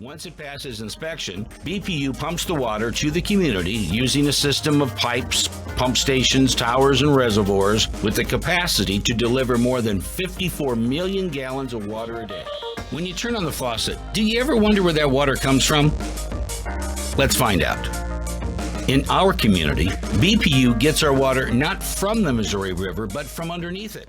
Once it passes inspection, BPU pumps the water to the community using a system of pipes, pump stations, towers, and reservoirs with the capacity to deliver more than 54 million gallons of water a day. When you turn on the faucet, do you ever wonder where that water comes from? Let's find out. In our community, BPU gets our water not from the Missouri River, but from underneath it.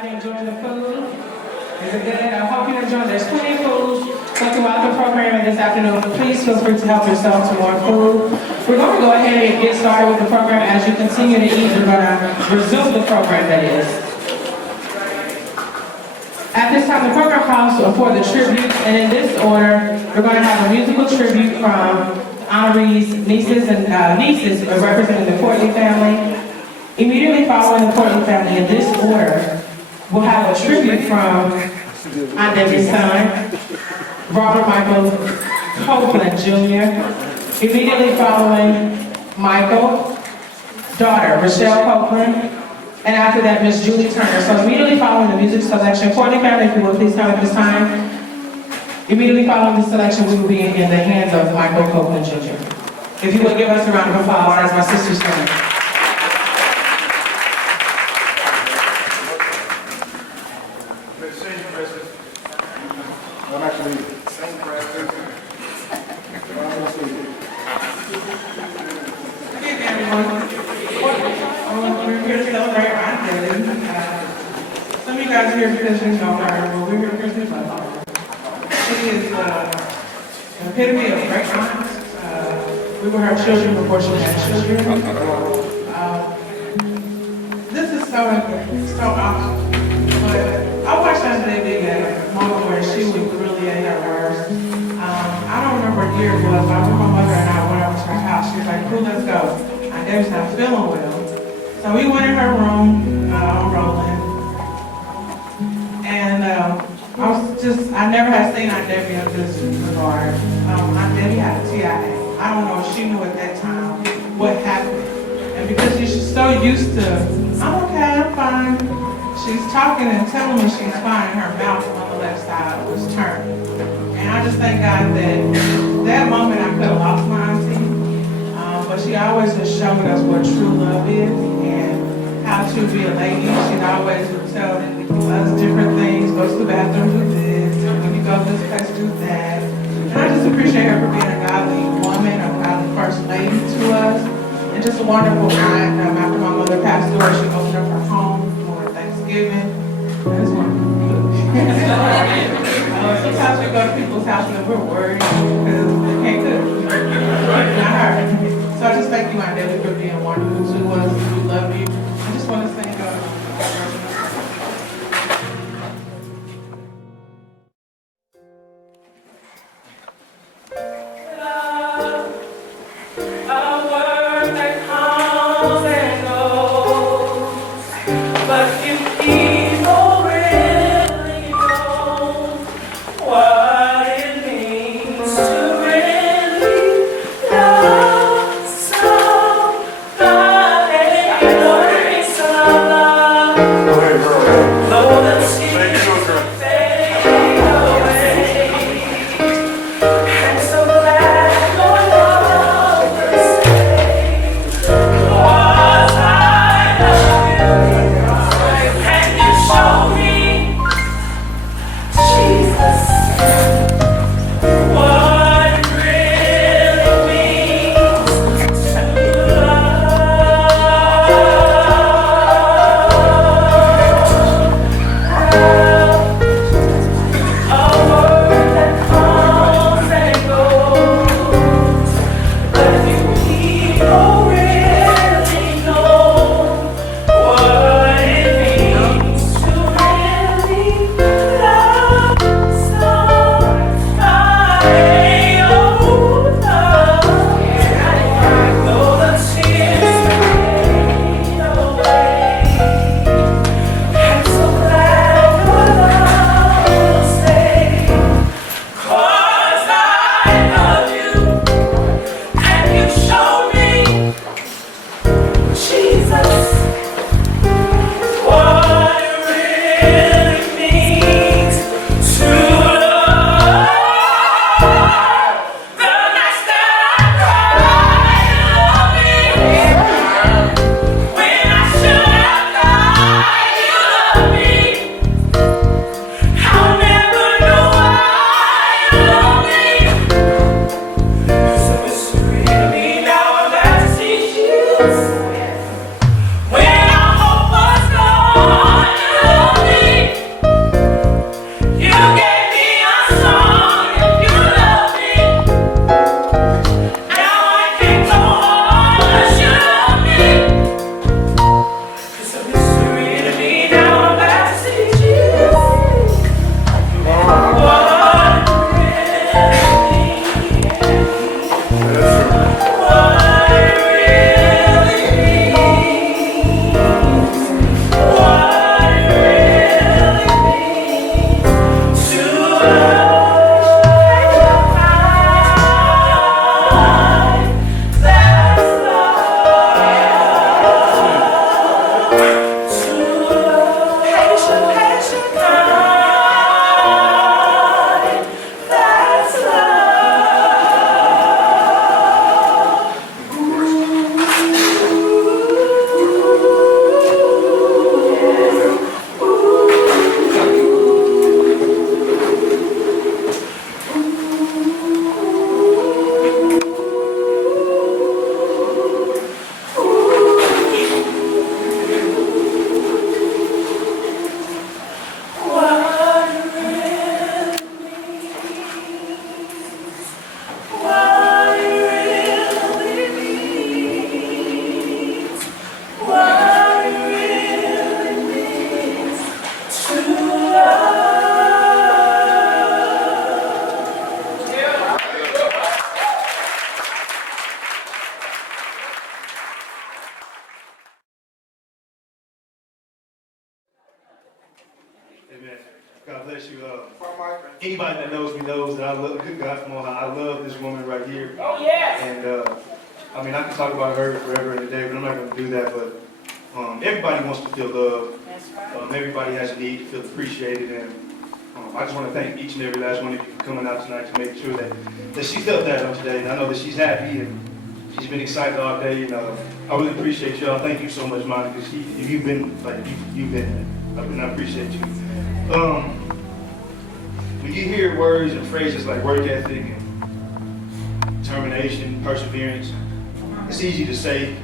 everybody enjoying the food? Is it good? I hope you enjoy. There's plenty of food throughout the program this afternoon. Please feel free to help yourself to more food. We're going to go ahead and get started with the program. As you continue to eat, we're going to resume the program that is. At this time, the program calls for the tributes, and in this order, we're going to have a musical tribute from honorees, nieces representing the Portley family. Immediately following the Portley family, in this order, we'll have a tribute from Aunt Debbie's son, Robert Michael Copeland Jr. Immediately following Michael, daughter, Rachelle Copeland, and after that, Miss Julie Turner. So immediately following the music selection, Portley family, if you will please come at this time. Immediately following the selection, we will be in the hands of Michael Copeland Jr. If you would give us a round of applause as my sisters sing. Some of you guys are here because you know her, but we're here because we love her. She is an epitome of great aunts. We were her children before she had children. This is so awesome. But I watched Aunt Debbie at a moment where she was really at her worst. I don't remember what year it was, but I remember my mother and I went over to her house. She was like, cool, let's go. Aunt Debbie's not feeling well. So we went in her room, rolling. And I never had seen Aunt Debbie in this regard. Aunt Debbie had a TIA. I don't know if she knew at that time what happened. And because she's so used to, I'm okay, I'm fine. She's talking and telling me she's fine, her mouth on the left side was turned. And I just thank God that moment I could have lost my auntie. But she always just showed us what true love is and how to be a lady. She'd always tell us different things, go to the bathroom, do this, and when you go to this place, do that. And I just appreciate her for being a godly woman, a godly first lady to us, and just a wonderful aunt. After my mother passed away, she opened up her home for Thanksgiving. That's wonderful. Sometimes we go to people's houses and we're worried because they can't cook. Not her. So I just thank you, Aunt Debbie, for being wonderful to us. We love you. I just want to thank God. Bye. God bless you. Anybody that knows me knows that I love, good God, come on, I love this woman right here. Oh, yes. And I mean, I can talk about her forever and a day, but I'm not going to do that. But everybody wants to feel loved. That's right. Everybody has a need to feel appreciated. And I just want to thank each and every last one of you for coming out tonight to make sure that she felt that on today. And I know that she's happy and she's been excited all day. And I really appreciate y'all. Thank you so much, Monica, because you've been like, you've been there. And I appreciate you. When you hear words and phrases like work ethic and determination, perseverance, it's easy to say,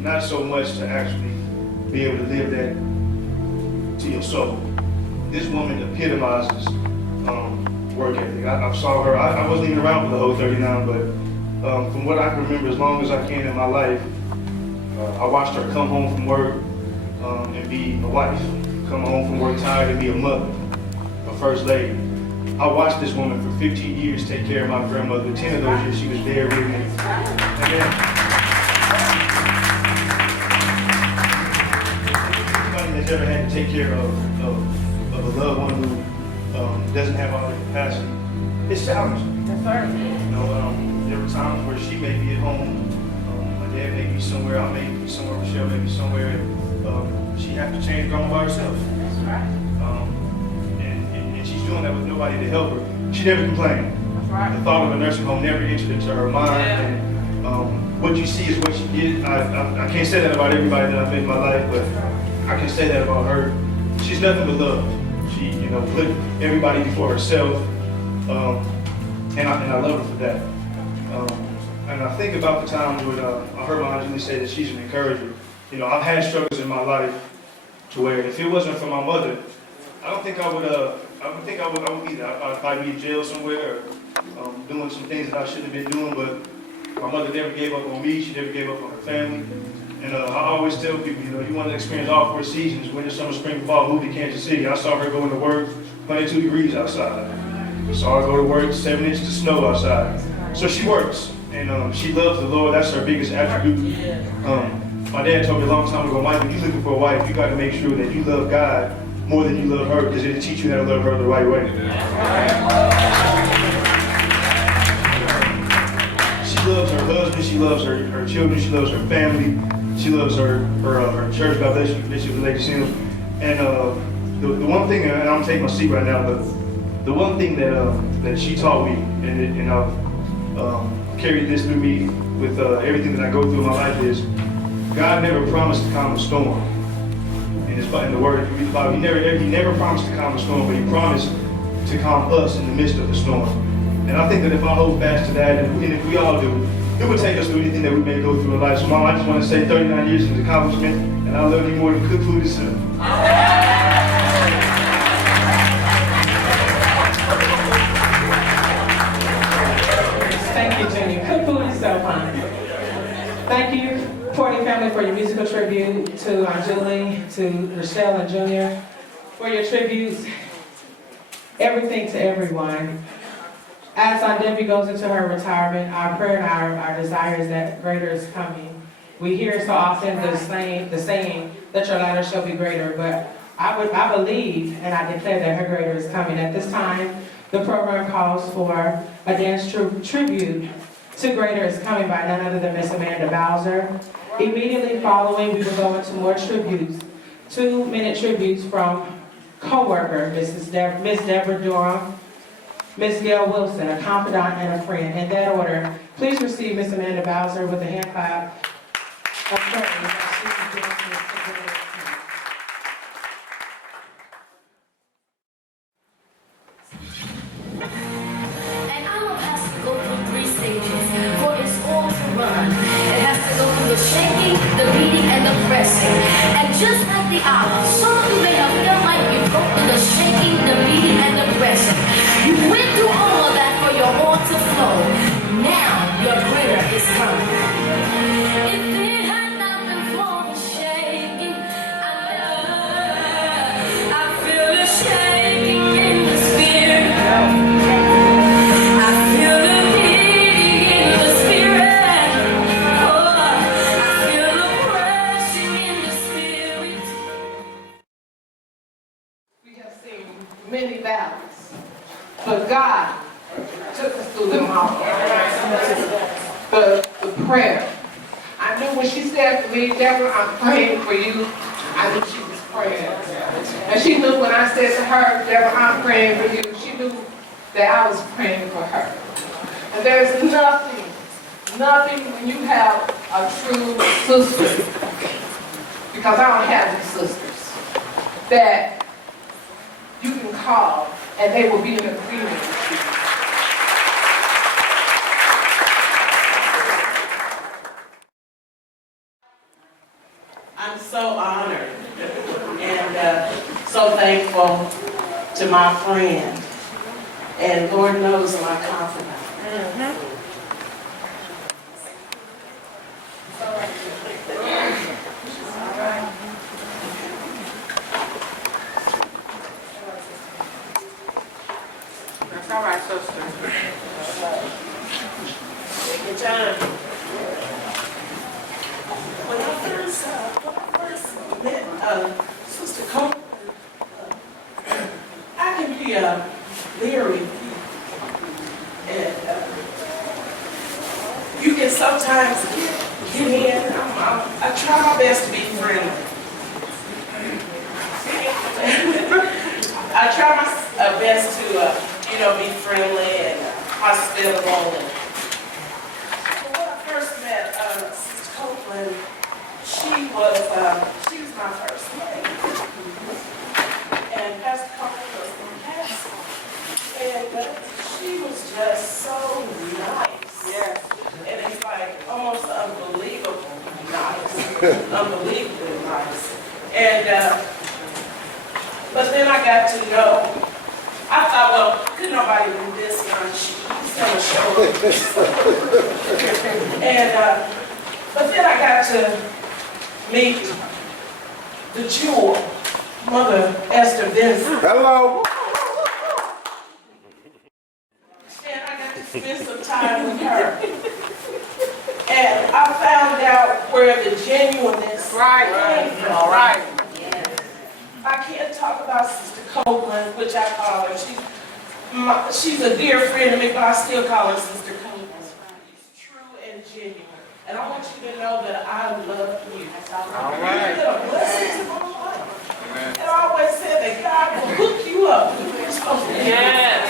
not so much to actually be able to live that to your soul. This woman epitomizes work ethic. I saw her, I wasn't even around for the whole 39, but from what I can remember as long as I can in my life, I watched her come home from work and be a wife, come home from work tired and be a mother, a first lady. I watched this woman for 15 years take care of my grandmother. 10 of those years she was there with me. Anybody that's ever had to take care of a loved one who doesn't have all the capacity, it's challenging. That's right. You know, there were times where she may be at home, my dad may be somewhere, I may be somewhere, Rachelle may be somewhere, and she have to change grandma by herself. That's right. And she's doing that with nobody to help her. She never complained. That's right. The thought of a nursing home never entered into her mind. Yeah. And what you see is what you get. I can't say that about everybody that I've met in my life, but I can say that about her. She's nothing but love. She, you know, put everybody before herself, and I love her for that. And I think about the times when I heard my Aunt Julie say that she's an encourager. You know, I've had struggles in my life to where if it wasn't for my mother, I don't think I would be there. I'd probably be in jail somewhere or doing some things that I shouldn't have been doing, but my mother never gave up on me. She never gave up on her family. And I always tell people, you know, you want to experience all 4 seasons, winter, summer, spring, fall, move to Kansas City. I saw her going to work, 22 degrees outside. I saw her go to work, 7 inches of snow outside. So she works, and she loves the Lord. That's her biggest attribute. My dad told me a long time ago, Michael, when you're looking for a wife, you got to make sure that you love God more than you love her, because it'll teach you how to love her the right way. She loves her husband, she loves her children, she loves her family, she loves her church. God bless you, Bishop and Lady Sims. And the one thing, and I'm gonna take my seat right now, but the one thing that she taught me, and I've carried this through me with everything that I go through in my life, is God never promised to calm a storm. And it's in the Word, if you read the Bible, He never promised to calm a storm, but He promised to calm us in the midst of the storm. And I think that if I hold fast to that, and if we all do, it would take us through anything that we may go through in life. So, Mom, I just want to say 39 years is an accomplishment, and I love you more than cook food itself. Thank you, Junior. Cook food itself, huh? Thank you, Portley family, for your musical tribute to Aunt Julie, to Rachelle and Junior, for your tributes. Everything to everyone. As Aunt Debbie goes into her retirement, our prayer and our desire is that greater is coming. We hear so often the saying that your latter shall be greater, but I believe and I declare that her greater is coming. At this time, the program calls for a dance tribute to Greater is Coming by none other than Miss Amanda Bowser. Immediately following, we will go into more tributes, 2-minute tributes from Coworker, Miss Deborah Durham, Miss Gail Wilson, a confidant and a friend. In that order, please receive Miss Amanda Bowser with a hand clap of praise as she begins this tribute. An album has to go through 3 stages for its all to run. It has to go through the shaking, the beating, and the pressing. And just like the album, some of you may have felt like you go through the shaking, the beating, and the pressing. You went through all of that for your all to flow. Now your greater is coming. But God took us through them all. The prayer. I knew when she said to me, Deborah, I'm praying for you, I knew she was praying. And she knew when I said to her, Deborah, I'm praying for you, she knew that I was praying for her. And there's nothing when you have a true sister, because I don't have these sisters, that you can call and they will be in agreement with you. I'm so honored and so thankful to my friend, and Lord knows my confidant. That's all right, sister. Take your time. When I first met Sister Copeland, I can be leery, and you can sometimes get in. I try my best to be friendly. I try my best to, be friendly and hospitable. And when I first met Sister Copeland, she was my first lady. And Pastor Copeland was my pastor. And she was just so nice. Yeah. And it's like almost unbelievable nice. Unbelievably nice. And but then I got to know, I thought, well, could nobody do this much? She's gonna show up. And but then I got to meet the jewel, Mother Esther Vincent. Hello. And I got to spend some time with her. And I found out where the genuineness came from. Right. I can't talk about Sister Copeland, which I call her. She's a dear friend to me, but I still call her Sister Copeland. She's true and genuine. And I want you to know that I love you. All right. You've been a blessing to my life. And I always said that God will hook you up with who you're supposed to be. Yes.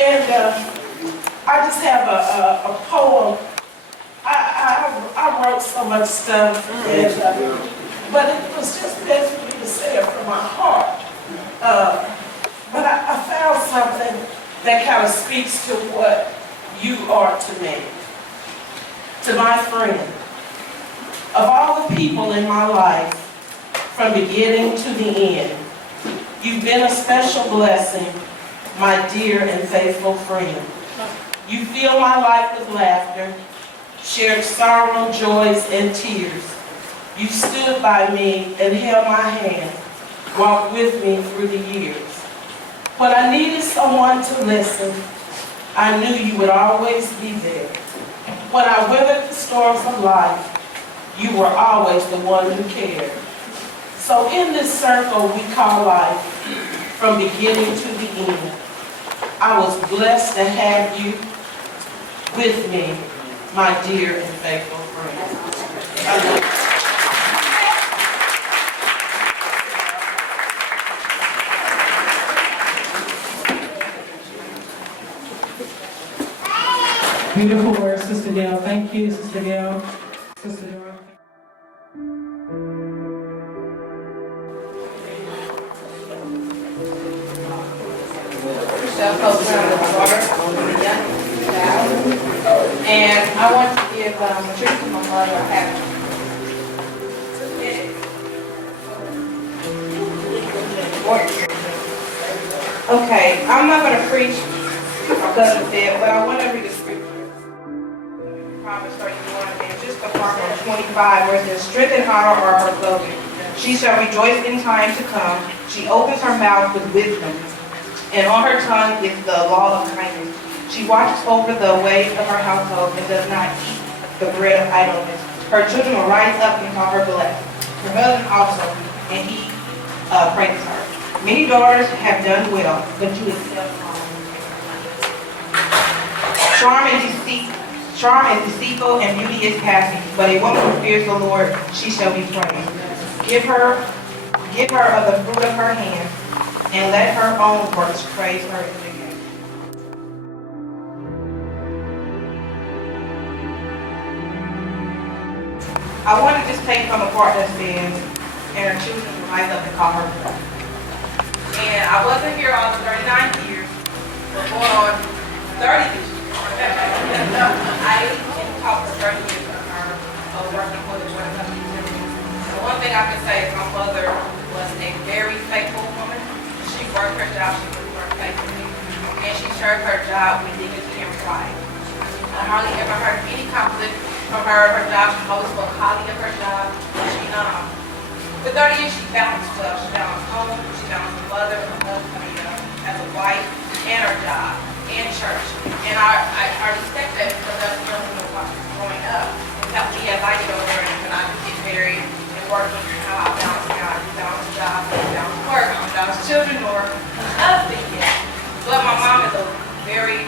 And I just have a poem. I wrote so much stuff, and, but it was just best for me to say it from my heart. But I found something that kind of speaks to what you are to me. To my friend, of all the people in my life, from beginning to the end, you've been a special blessing, my dear and faithful friend. You fill my life with laughter, shared sorrow, joys, and tears. You stood by me and held my hand, walked with me through the years. When I needed someone to listen, I knew you would always be there. When I weathered the storms of life, you were always the one who cared. So in this circle we call life, from beginning to the end, I was blessed to have you with me, my dear and faithful friend. I love you. Beautiful words, Sister Dale. Thank you, Sister Dale. Sister Dale. Rachelle Copeland, daughter, and I want to give a tribute to my mother. I have 2 minutes. Okay, I'm not going to preach because of that, but I want to read the scripture. Proverbs 31 and just the part of 25 where it says, strength and honor are her clothing. She shall rejoice in time to come. She opens her mouth with wisdom, and on her tongue is the law of kindness. She watches over the ways of her household and does not eat the bread of idleness. Her children will rise up and call her blessed. Her husband also, and he praises her. Many daughters have done well, but you excel in all. Charm is deceitful and beauty is passing, but a woman who fears the Lord, she shall be praised. Give her of the fruit of her hand, and let her own works praise her in the gate. I want to just take from a part that says, and her children rise up and call her forth. And I wasn't here all 39 years, but going on 30 this year. I didn't talk for 30 years of her working for the joint company. The one thing I can say is my mother was a very faithful woman. She worked her job, she worked faithfully, and she served her job with dignity and pride. I hardly ever heard any conflict from her. Her job, she always spoke highly of her job. For 30 years, she balanced well. She balanced home, she balanced the mother, her husband, as a wife, and her job, and church. And I respect that because that's young women growing up. It helped me as I get older and when I get married and working, how I balance God, balance job, balance work, I don't balance children or husband yet. But my mom is a very,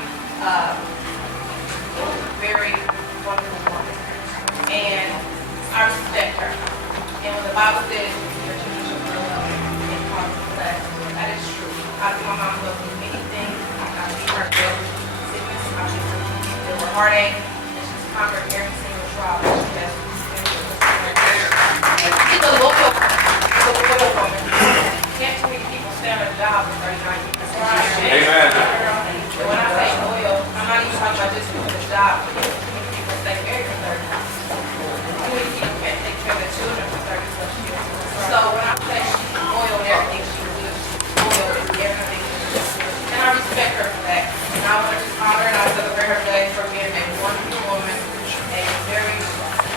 very wonderful woman. And I respect her. And when the Bible says, your children shall grow up and cause bless, that is true. I see my mom go through anything. I see her go through sickness. I see her deal with heartache. And she's conquered every single trial that she has experienced. She's a loyal woman. Can't too many people stay on a job for 39 years. Amen. And when I say loyal, I'm not even talking about just doing the job. Too many people stay married for 30 years. Too many people can't take care of their children for 30 plus years. So when I say she's loyal in everything she does, loyal in everything she does. And I respect her for that. And I want to just honor and I celebrate her today for being a wonderful woman, a very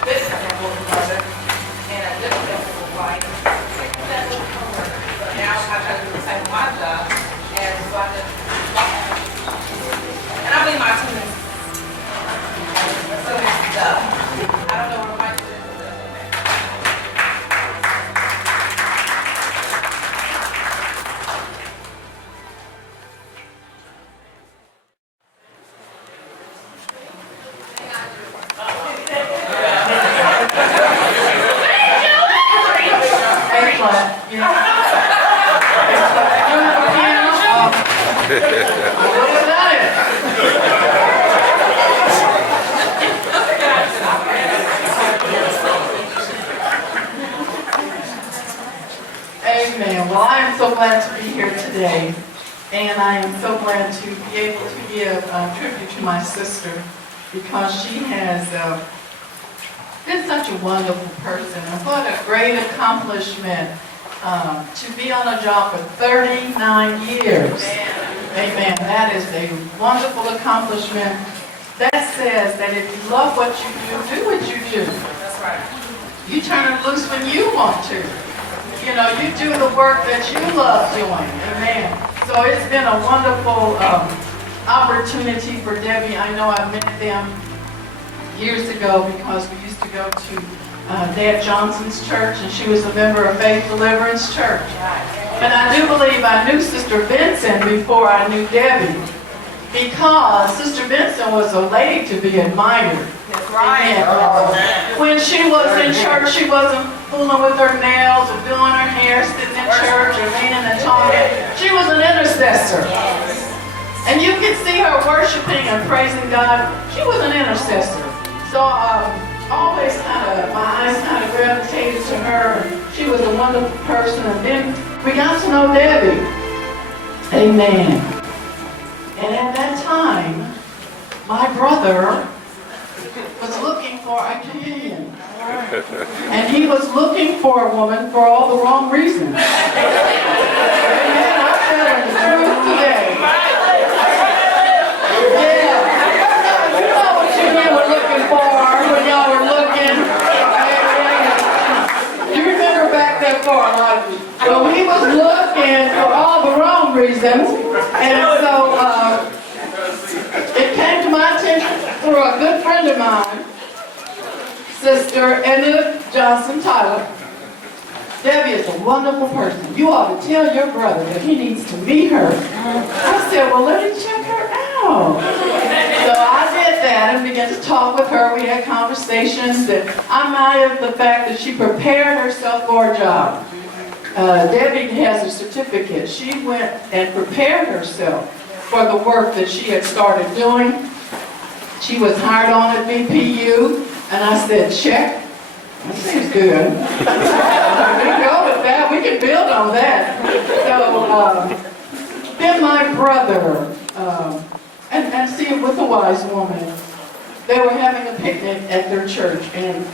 businessful mother, and a difficult wife. But now I try to do the same with my job, and so I just and I believe my team is so messed up. I don't know what my team is. Amen. Well, I am so glad to be here today, and I am so glad to be able to give a tribute to my sister because she has been such a wonderful person. And what a great accomplishment to be on a job for 39 years. Amen. That is a wonderful accomplishment. That says that if you love what you do what you do. That's right. You turn it loose when you want to. You know, you do the work that you love doing. Amen. So it's been a wonderful opportunity for Debbie. I know I met them years ago because we used to go to Dad Johnson's church, and she was a member of Faith Deliverance Church. And I do believe I knew Sister Vincent before I knew Debbie, because Sister Vincent was a lady to be admired. That's right. When she was in church, she wasn't fooling with her nails or doing her hair, sitting in church or leaning and talking. She was an intercessor. And you can see her worshiping and praising God. She was an intercessor. So always my eyes kind of gravitated to her. She was a wonderful person. And then we got to know Debbie. Amen. And at that time, my brother was looking for a companion. And he was looking for a woman for all the wrong reasons. Amen. I'm telling the truth today. Yeah. You know what you were looking for when y'all were looking. You remember back that far, like, well, he was looking for all the wrong reasons. And so it came to my attention through a good friend of mine, Sister Edna Johnson Tyler. Debbie is a wonderful person. You ought to tell your brother that he needs to meet her. I said, well, let me check her out. know. So I did that and began to talk with her. We had conversations that I'm out of the fact that she prepared herself for a job. Debbie has a certificate. She went and prepared herself for the work that she had started doing. She was hired on at VPU, and I said, check. That seems good. We can go with that. We can build on that. So then my brother, and see it with a wise woman, they were having a picnic at their church, and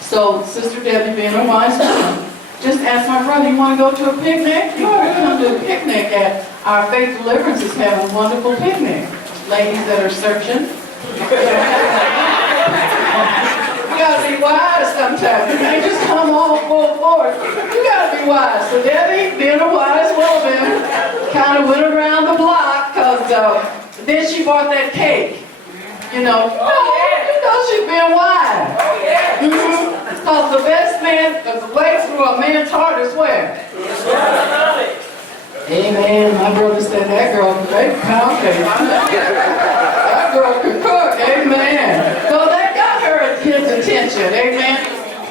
so Sister Debbie, being a wise woman, just asked my brother, you want to go to a picnic? You ought to come to a picnic at our Faith Deliverance is having a wonderful picnic. Ladies that are searching. You gotta be wise sometimes. You can't just come all full force. You gotta be wise. So Debbie, being a wise woman, kind of went around the block, because then she bought that cake. You know, she's being wise. Because the best man, the way through a man's heart is where? Amen. My brother said that girl can bake pound cake. That girl can cook. Amen. So that got his attention. Amen.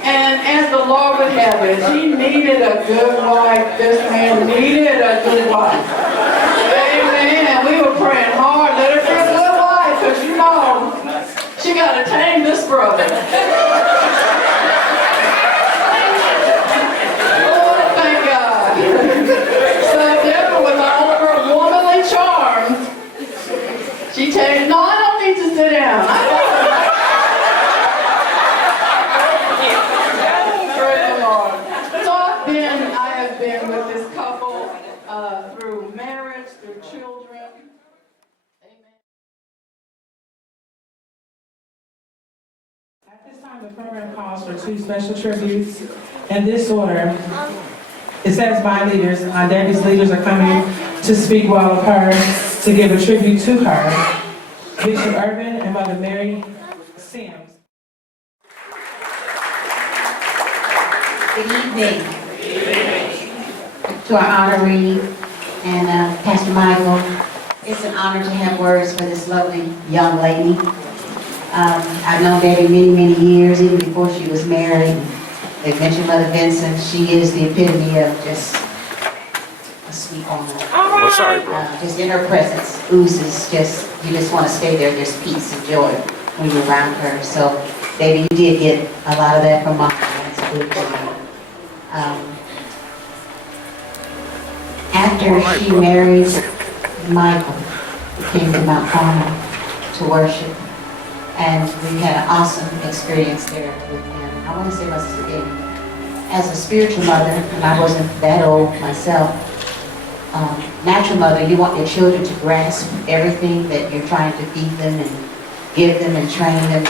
And as the Lord would have it, he needed a good wife. This man needed a good wife. Amen. We were praying hard. Let her be a good wife, because you know, she got to tame this brother. She said, no, I don't need to sit down. Praise the Lord. So I have been with this couple through marriage, through children. Amen. At this time, the program calls for 2 special tributes in this order. It says by leaders. Debbie's leaders are coming to speak well of her, to give a tribute to her. Bishop ErvIn and Mother Mary Sims. Good evening. To our honoree and Pastor Michael, it's an honor to have words for this lovely young lady. I've known Debbie many, many years, even before she was married. They mentioned Mother Vincent. She is the epitome of just a sweet woman. Oh, sorry, bro. Just in her presence oozes you just want to stay there, just peace and joy when you're around her. So, baby, you did get a lot of that from Mama. That's good for you. After she married Michael, we came to Mount Carmel to worship, and we had an awesome experience there with him. I want to say my sister Debbie, as a spiritual mother, and I wasn't that old myself, natural mother, you want your children to grasp everything that you're trying to feed them and give them and train them.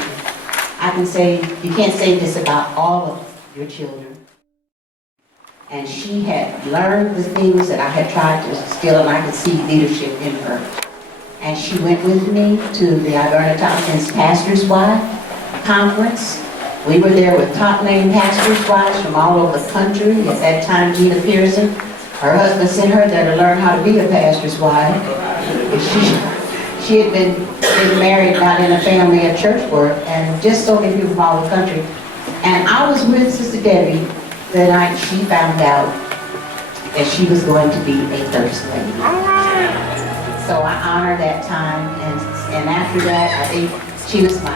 I can say, you can't say this about all of your children. And she had learned the things that I had tried to instill, and I could see leadership in her. And she went with me to the ErvIn Pastors' Wives Conference. We were there with top name pastors' wives from all over the country. At that time, Gina Pearson, her husband sent her there to learn how to be a pastor's wife. She had been married, not in a family of church work, and just so many people from all the country. And I was with Sister Debbie the night she found out that she was going to be a first lady. So I honor that time, and after that, I think she was my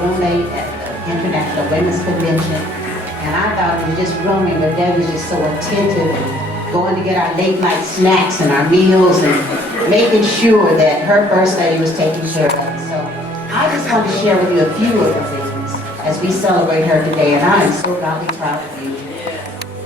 roommate at the International Women's Convention, and I thought it was just rooming, but Debbie was just so attentive and going to get our late night snacks and our meals and making sure that her first lady was taken care of. So I just want to share with you a few of the things as we celebrate her today, and I am so godly proud of you.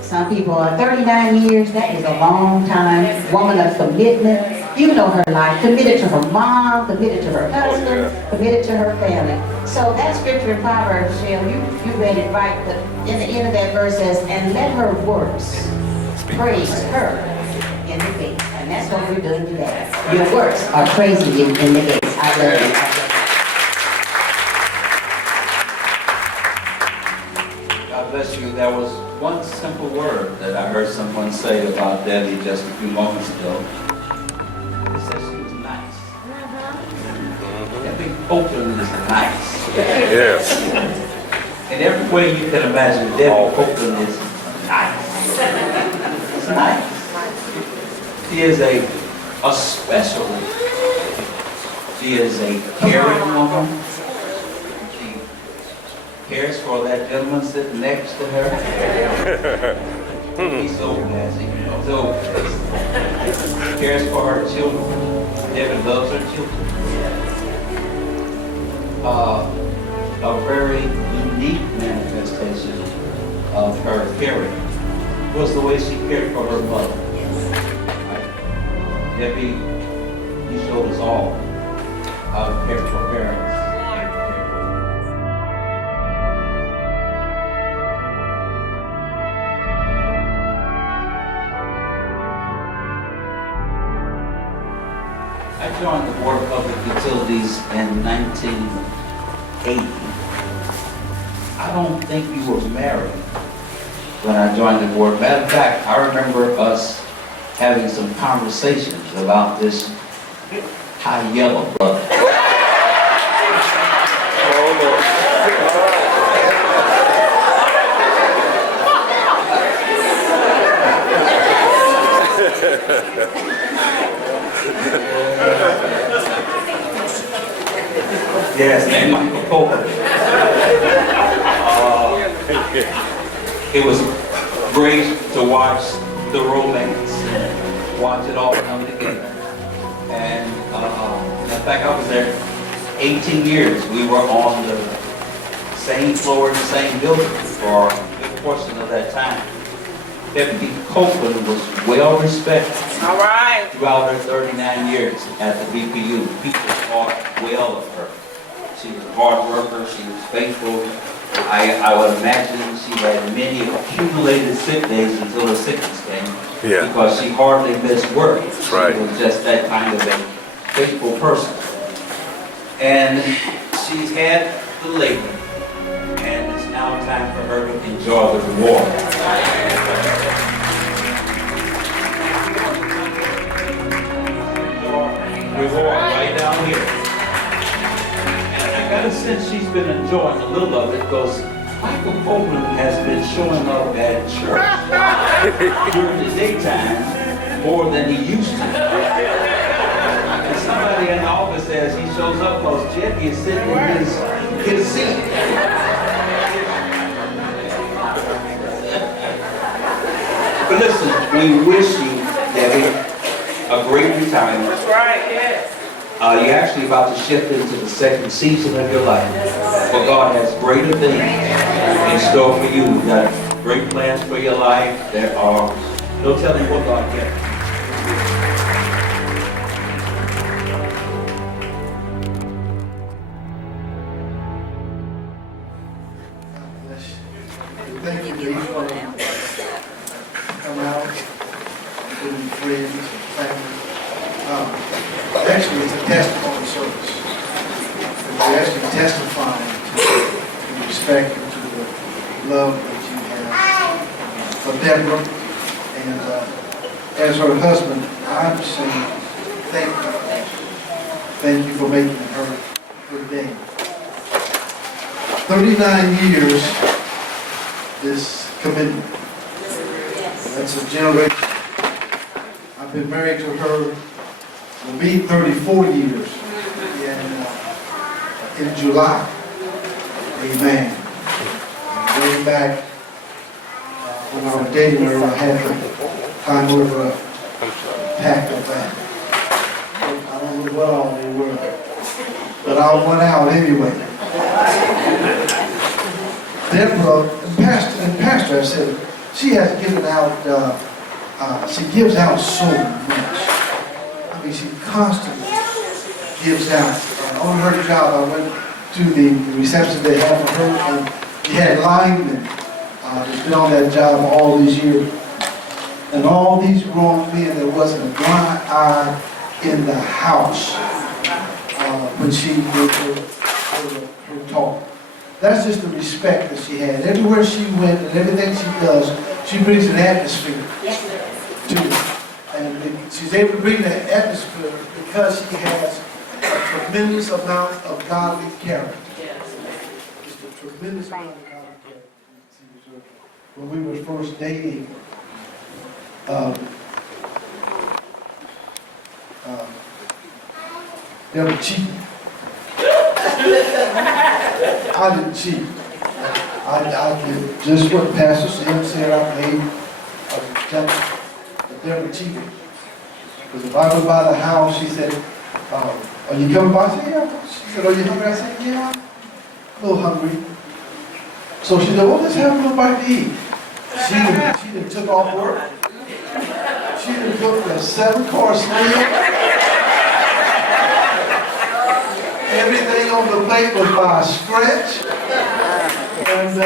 Some people are 39 years, that is a long time. Woman of commitment. You know her life, committed to her mom, committed to her husband, committed to her family. So that scripture in Proverbs, Rachelle, you read it right, but in the end of that verse says, and let her works praise her in the gates. And that's what we're doing today. Your works are praising you in the gates. I love you. God bless you. There was one simple word that I heard someone say about Debbie just a few moments ago. They said she was nice. Copeland is nice. Yes. In every way you can imagine, Debbie Copeland is nice. It's nice. She is a special lady. She is a caring woman. She cares for that gentleman sitting next to her. He's so classy. So, she cares for her children. Debbie loves her children. A very unique manifestation of her caring was the way she cared for her mother. Debbie, you showed us all how to care for parents. I joined the Board of Public Utilities in 1980. I don't think you were married when I joined the board. Matter of fact, I remember us having some conversations about this high yellow brother. Yes, named Michael Copeland. It was great to watch the romance, watch it all come together. And in fact, I was there 18 years. We were on the same floor in the same building for a good portion of that time. Tiffany Portlry was well respected. All right. Throughout her 39 years at the BPU, people thought well of her. She was a hard worker, she was faithful. I would imagine she had many accumulated sick days until the sickness came. Yeah. Because she hardly missed work. Right. She was just that kind of a faithful person. And she's had the labor, and it's now time for her to enjoy the reward. Reward right down here. And I got a sense she's been enjoying a little of it because Michael Copeland has been showing up at church during the daytime more than he used to. And somebody in the office says he shows up because Jackie is sitting in his seat. But listen, we wish you, Debbie, a great retirement. That's right, yes. You're actually about to shift into the second season of your life. But God has greater things in store for you. You've got great plans for your life. There are no telling what God can. Thank you for come out, including friends and family. Actually, it's a testimony service. We're actually testifying to the respect and to the love that you have for Deborah. And as her husband, I'm saying thank you. Thank you for making her good day. 39 years is commitment. That's a generation. I've been married to her. Will be 34 years in July. Amen. And way back when I was dating her, I had to time over a pack of that. I don't know what all they were, but I went out anyway. Deborah, and Pastor, I said, she has given out, she gives out so much. She constantly gives out. On her job, I went to the reception they had for her, and she had linemen that's been on that job all these years. And all these grown men, there wasn't a dry eye in the house when she did her talk. That's just the respect that she had. Everywhere she went and everything she does, she brings an atmosphere to it. And she's able to bring that atmosphere because she has a tremendous amount of godly character. Just a tremendous amount of godly character. When we were first dating, they were cheating. I didn't cheat. I did just what Pastor Sam said I made. I was tempted, but they were cheating. Because if I went by the house, she said, are you coming by? I said, yeah. She said, are you hungry? I said, yeah, a little hungry. So she said, well, let's have a little bite to eat. She done took off work. She done cooked a 7-course meal. Everything on the plate was by a stretch. And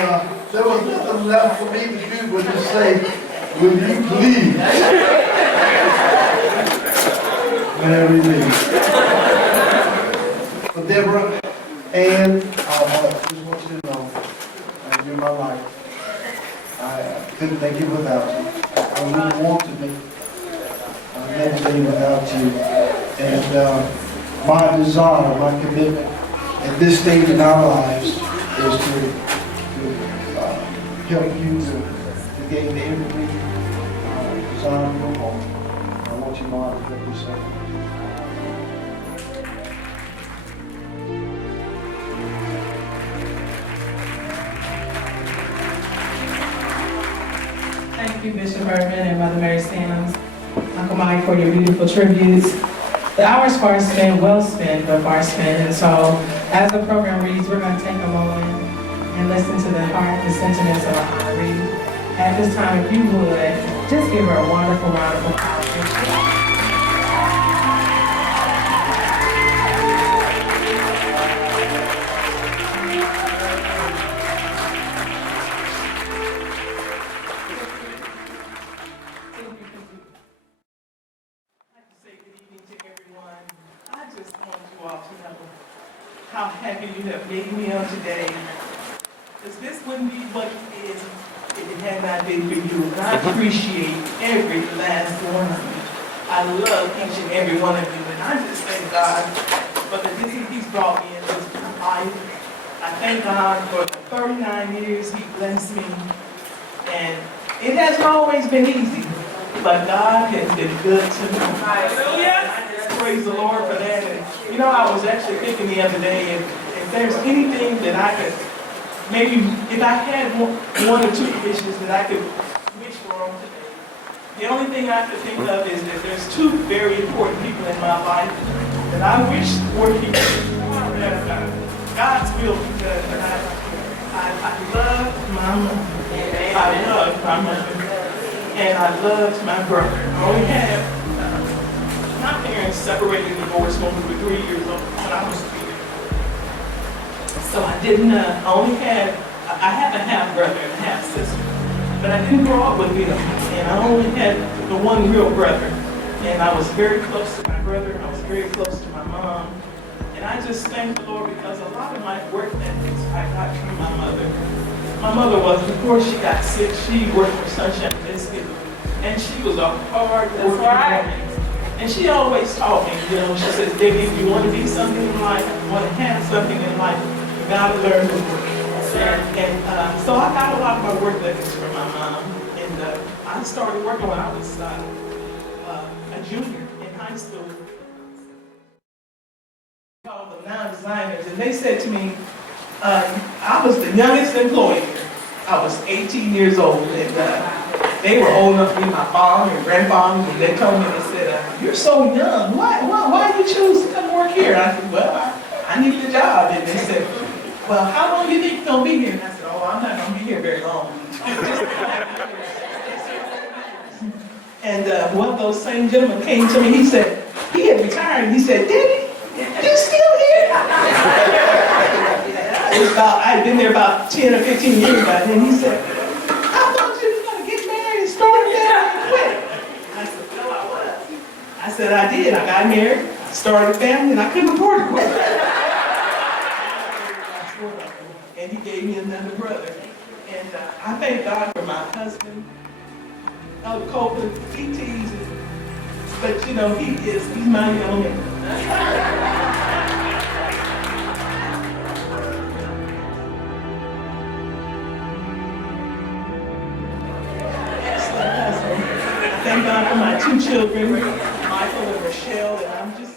there was nothing left for me to do but to say, will you please marry me? But Deborah, and I just want you to know, you're my life. I couldn't make it without you. I wouldn't want to make anything without you. And my desire, my commitment at this stage in our lives is to help you to gain every desire of your home. I want you to know how to help yourself. Thank you, Bishop ErvIn and Mother Mary Sams, Uncle Mike, for your beautiful tributes. The hour's far spent, well spent, but far spent. And so, as the program reads, we're going to take a moment and listen to the heart, the sentiments of our honoree. At this time, if you would, just give her a wonderful round of applause. How happy you have made me on today. Because this wouldn't be what it is if it had not been for you. And I appreciate every last one of you. I love each and every one of you. And I just thank God for the distance He's brought me in this life. I thank God for the 39 years He blessed me. And it hasn't always been easy, but God has been good to me. Hallelujah. Praise the Lord for that. And you know, I was actually thinking the other day, if there's anything that I could, maybe if I had one or two wishes that I could wish for on today, the only thing I could think of is that there's two very important people in my life that I wish were here. God's will be done. And I love my mother. I love my mother. And I loved my brother. I only have my parents separated and divorced when we were 3 years old, when I was 3 years old. So I only had, I have a half brother and a half sister, but I didn't grow up with them. And I only had the one real brother. And I was very close to my brother, I was very close to my mom. And I just thank the Lord because a lot of my work ethics I got from my mother. My mother was, before she got sick, she worked for Sunshine Biscuit. And she was a hard working woman. And she always taught me, you know, she says, Debbie, if you want to be something in life, you want to have something in life, you got to learn to work. And so I got a lot of my work ethics from my mom. And I started working when I was a junior in high school. Called them non-designers. And they said to me, I was the youngest employee. I was 18 years old. And they were old enough to be my father and grandfather, and they told me, they said, you're so young, why did you choose to come work here? And I said, well, I needed a job. And they said, well, how long do you think you're going to be here? And I said, oh, I'm not going to be here very long. And one of those same gentlemen came to me, he said, he had retired, he said, Debbie, you still here? I'd been there about 10 or 15 years by then. He said, I said, I did. I got married, started a family, and I couldn't afford to quit. And he gave me another brother. And I thank God for my husband, Michael Copeland. He teases, but you know, he's my young man. thank God for my two children, Michael and Rachelle, and I'm just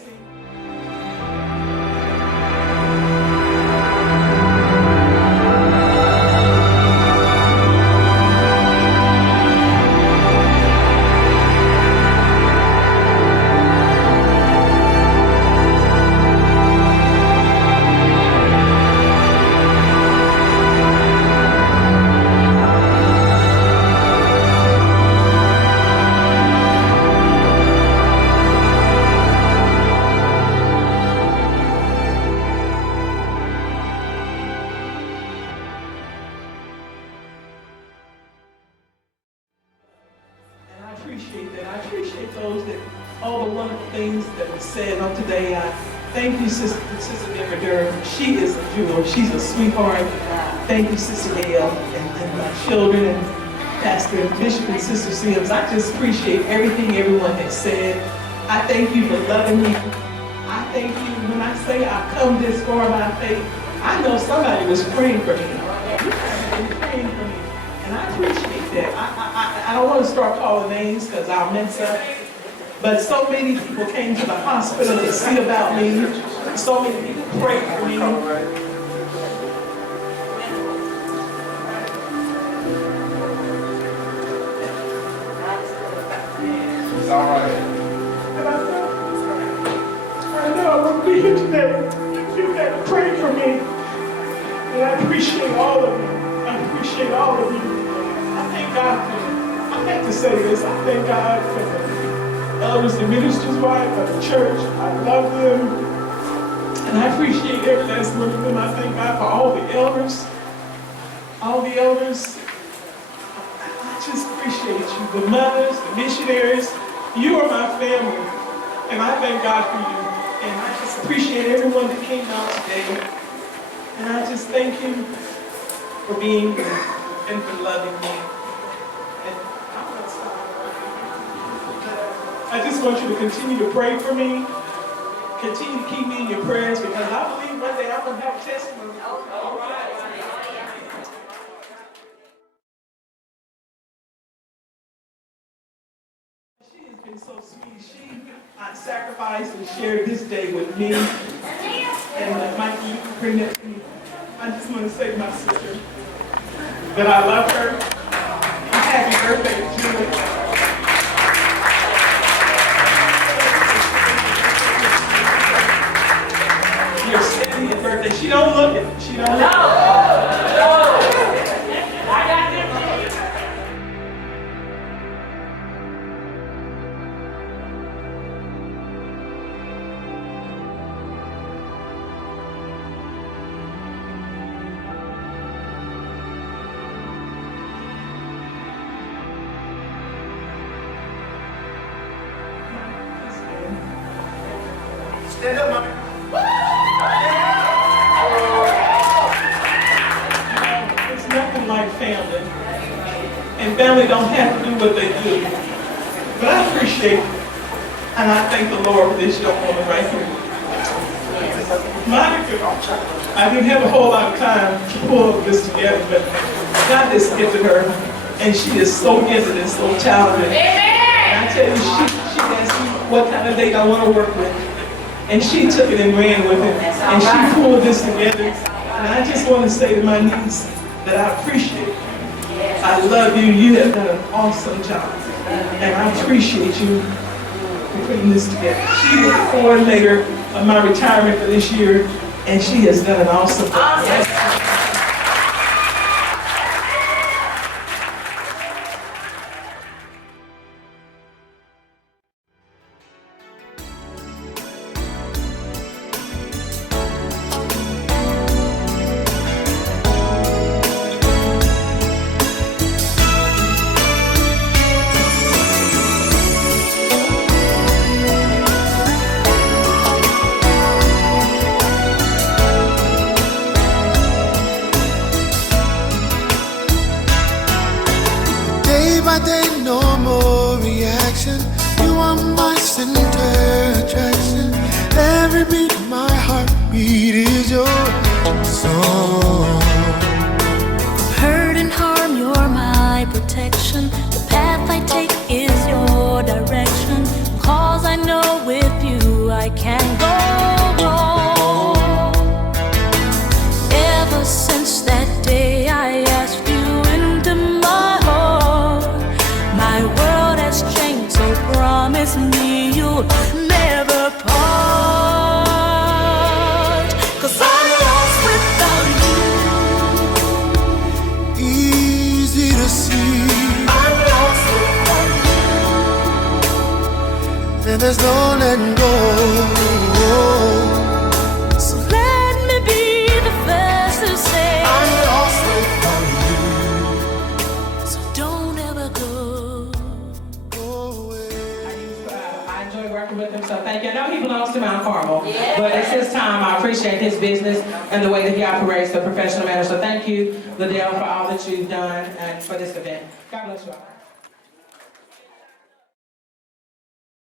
all the wonderful things that were said on today. Thank you, Sister Deborah. She is a jewel. She's a sweetheart. Thank you, Sister Gail, and my children, and Pastor and Bishop and Sister Sims. I just appreciate everything everyone has said. I thank you for loving me. I thank you when I say I've come this far by faith. I know somebody was praying for me. Praying for me. And I appreciate that. I don't want to start calling names because I'll mess up. But so many people came to the hospital to see about me. So many people prayed for me. It's all right. And I know I wouldn't be here today if you hadn't prayed for me. And I appreciate all of you. I appreciate all of you. I thank God for, I hate to say this, I thank God for the elders, the minister's wife, of the church. I love them. And I appreciate every last one of them. I thank God for all the elders. All the elders. I just appreciate you. The mothers, the missionaries. You are my family. And I thank God for you. And I just appreciate everyone that came out today. And I just thank you for being here and for loving me. I just want you to continue to pray for me. Continue to keep me in your prayers because I believe one day I'm going to have a testimony. All right. She has been so sweet. She sacrificed and shared this day with me. And Michael, you can bring that to me. I just want to say to my sister that I love her. Happy birthday, Julie. Your 70th birthday. She don't look it. She don't look it. No. I got them. Stand up, Mike. It's nothing like family. And family don't have to do what they do. But I appreciate it. And I thank the Lord for this young woman right here. Monica, I didn't have a whole lot of time to pull this together, but God has gifted her. And she is so gifted and so talented. And I tell you, she asked me what kind of date I want to work with. And she took it and ran with it. And she pulled this together. And I just want to say to my niece that I appreciate it. I love you. You have done an awesome job. And I appreciate you for putting this together. She is the coordinator of my retirement for this year. And she has done an awesome job. Hurt and harm, you're my protection. The path I take is yours. promise me you'll never part. 'Cause I'm lost without you. Easy to see. I'm lost without you. And there's no letting go. So let me be the first to say I'm lost without you. So don't ever go. I enjoy working with him, so thank you. I know he belongs to Mount Carmel, but it's his time. I appreciate his business and the way that he operates, the professional manner. So thank you, Liddell, for all that you've done and for this event. God bless you all.